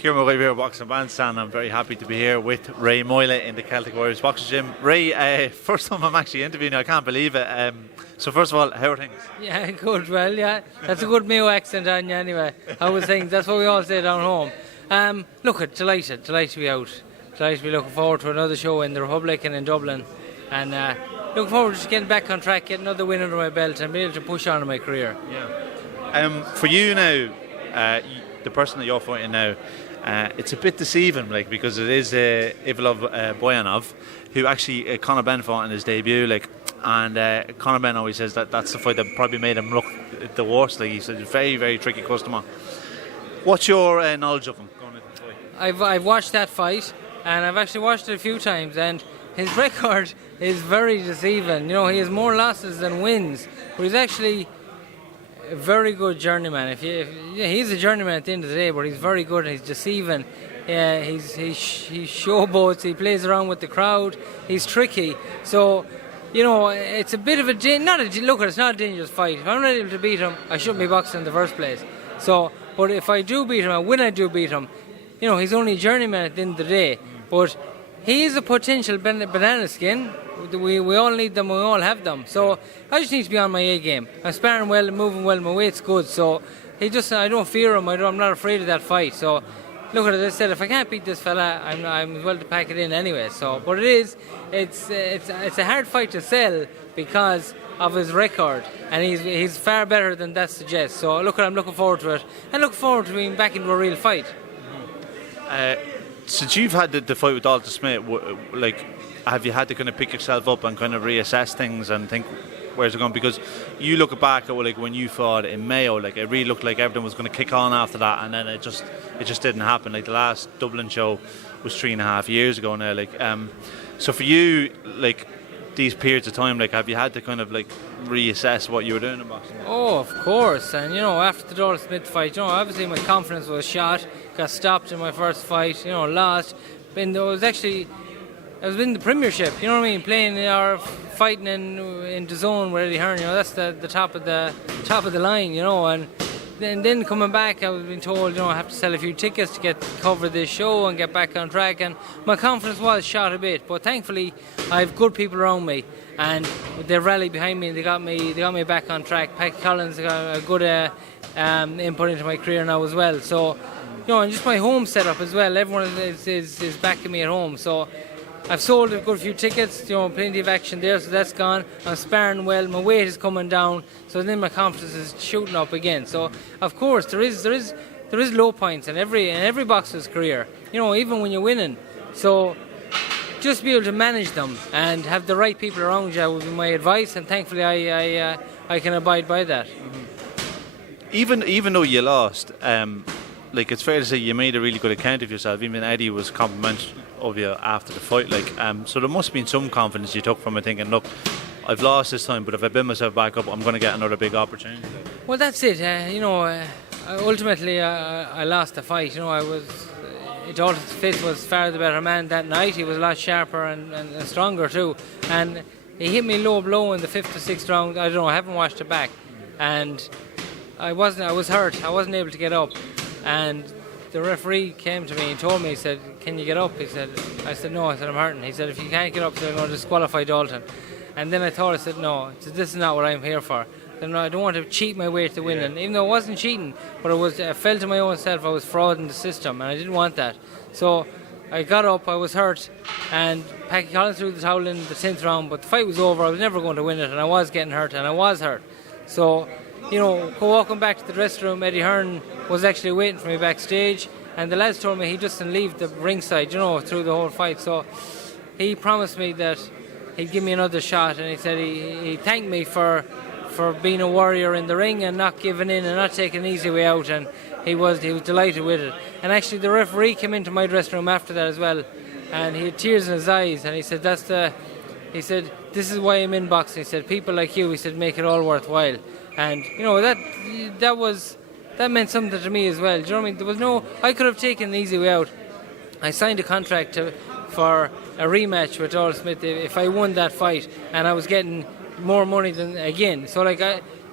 Kieran Murray here, Boxing Bants, and I'm very happy to be here with Ray Moylette in the Celtic Warriors Boxing Gym. Ray, first time I'm actually interviewing you, I can't believe it. So first of all, how are things? Yeah, good, well, yeah. That's a good Mayo accent on you anyway. How was things? That's what we all say down home. Look, delighted to be out. Delighted to be looking forward to another show in the Republic and in Dublin. And looking forward to just getting back on track, getting another win under my belt and being able to push on in my career. Yeah. For you now, the person that you're fighting now, it's a bit deceiving, because it is Ivalov Boyanov, who actually Conor Benn fought in his debut, and Conor Benn always says that that's the fight that probably made him look the worst. He said he's a very, very tricky customer. What's your knowledge of him going into the fight? I've watched that fight, and I've actually watched it a few times, and his record is very deceiving. You know, he has more losses than wins, but he's actually a very good journeyman. He's a journeyman at the end of the day, but he's very good and he's deceiving. He showboats, he plays around with the crowd, he's tricky. So, you know, it's a bit of it's not a dangerous fight. If I'm not able to beat him, I shouldn't be boxing in the first place. So, but if I do beat him, and when I do beat him, you know, he's only a journeyman at the end of the day. But he is a potential banana skin. We all need them, we all have them. So I just need to be on my A game. I'm sparring well and moving well, my weight's good. So I don't fear him, I'm not afraid of that fight. So look at it, as I said, if I can't beat this fella, I'm well to pack it in anyway. So, but it's a hard fight to sell because of his record, and he's far better than that suggests. So look, I'm looking forward to it, and look forward to being back into a real fight. Since you've had the fight with Dalton Smith, have you had to kind of pick yourself up and kind of reassess things and think where's it going? Because you look back at when you fought in Mayo, it really looked like everything was going to kick on after that, and then it just didn't happen. The last Dublin show was 3.5 years ago now. So for you, these periods of time, have you had to kind of reassess what you were doing in boxing? Oh, of course. And after the Dalton Smith fight, obviously my confidence was shot. Got stopped in my first fight. Lost. I was in the Premiership. You know what I mean? Playing or fighting in the zone with Eddie Hearn. That's the top of the line. And then coming back, I was being told, I have to sell a few tickets to cover this show and get back on track. And my confidence was shot a bit, but thankfully I have good people around me, and they rallied behind me and they got me back on track. Paddy Collins got a good input into my career now as well. So, and just my home setup as well. Everyone is backing me at home. So I've sold a good few tickets, plenty of action there, so that's gone. I'm sparring well, my weight is coming down, so then my confidence is shooting up again. So of course there is low points in every boxer's career, even when you're winning. So just be able to manage them and have the right people around you would be my advice, and thankfully I can abide by that. Even though you lost, it's fair to say you made a really good account of yourself. Even Eddie was complimentary of you after the fight. So there must have been some confidence you took from it, thinking, look, I've lost this time, but if I build myself back up, I'm going to get another big opportunity. Well, that's it. Ultimately, I lost the fight. Dalton Smith was far the better man that night. He was a lot sharper and stronger too. And he hit me low blow in the 5th or 6th round. I don't know. I haven't watched it back, and I was hurt. I wasn't able to get up. And the referee came to me and told me, he said, can you get up? I said, no. I said, I'm hurting. He said, if you can't get up, then I'm going to disqualify Dalton. And then I said, no, this is not what I'm here for. Then I don't want to cheat my way to winning. Even though it wasn't cheating, but I felt to my own self I was frauding the system, and I didn't want that. So I got up, I was hurt, and Paddy Collins threw the towel in the 10th round, but the fight was over. I was never going to win it, and I was getting hurt, and I was hurt. So, walking back to the dressing room, Eddie Hearn was actually waiting for me backstage, and the lads told me he just didn't leave the ringside, through the whole fight. So he promised me that he'd give me another shot, and he said he thanked me for being a warrior in the ring and not giving in and not taking an easy way out, and he was delighted with it. And actually the referee came into my dressing room after that as well, and he had tears in his eyes, and he said, he said, this is why I'm in boxing. He said, people like you, he said, make it all worthwhile. And that meant something to me as well. Do you know what I mean? I could have taken an easy way out. I signed a contract for a rematch with Dalton Smith if I won that fight, and I was getting more money than again. So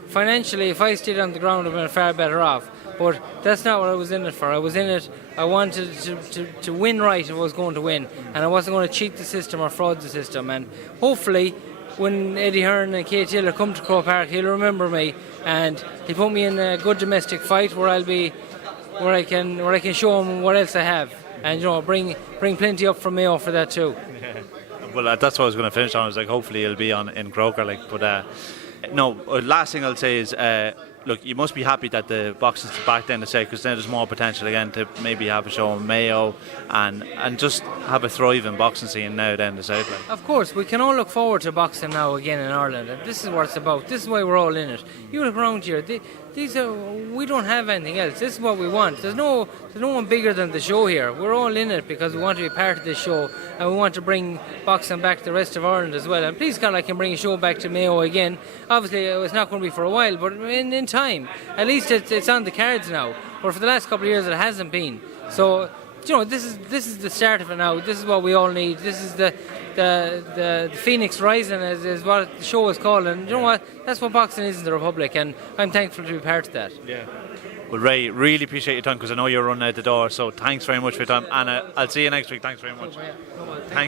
financially, if I stayed on the ground, I'd have been far better off. But that's not what I was in it for. I was in it, I wanted to win right if I was going to win. And I wasn't going to cheat the system or fraud the system. And hopefully, when Eddie Hearn and Kate Taylor come to Croke Park, he'll remember me and he'll put me in a good domestic fight where I can show him what else I have, and bring plenty up from Mayo for that too. Well, that's what I was going to finish on. I was like, hopefully it'll be on in Croker, but no. Last thing I'll say is, look, you must be happy that the boxing's back then to say, because then there's more potential again to maybe have a show in Mayo and just have a thriving boxing scene now then the South. Of course, we can all look forward to boxing now again in Ireland, and this is what it's about. This is why we're all in it. You look around here. We don't have anything else. This is what we want. There's no one bigger than the show here. We're all in it because we want to be part of this show, and we want to bring boxing back to the rest of Ireland as well. And please God, I can bring a show back to Mayo again. Obviously, it's not going to be for a while, but in time. At least it's on the cards now. But for the last couple of years, it hasn't been. So, this is the start of it now. This is what we all need. This is the Phoenix Rising is what the show is called, and you know what? That's what boxing is in the Republic, and I'm thankful to be part of that. Yeah. Well, Ray, really appreciate your time because I know you're running out the door. So thanks very much for your time, and I'll see you next week. Thanks very much. Thank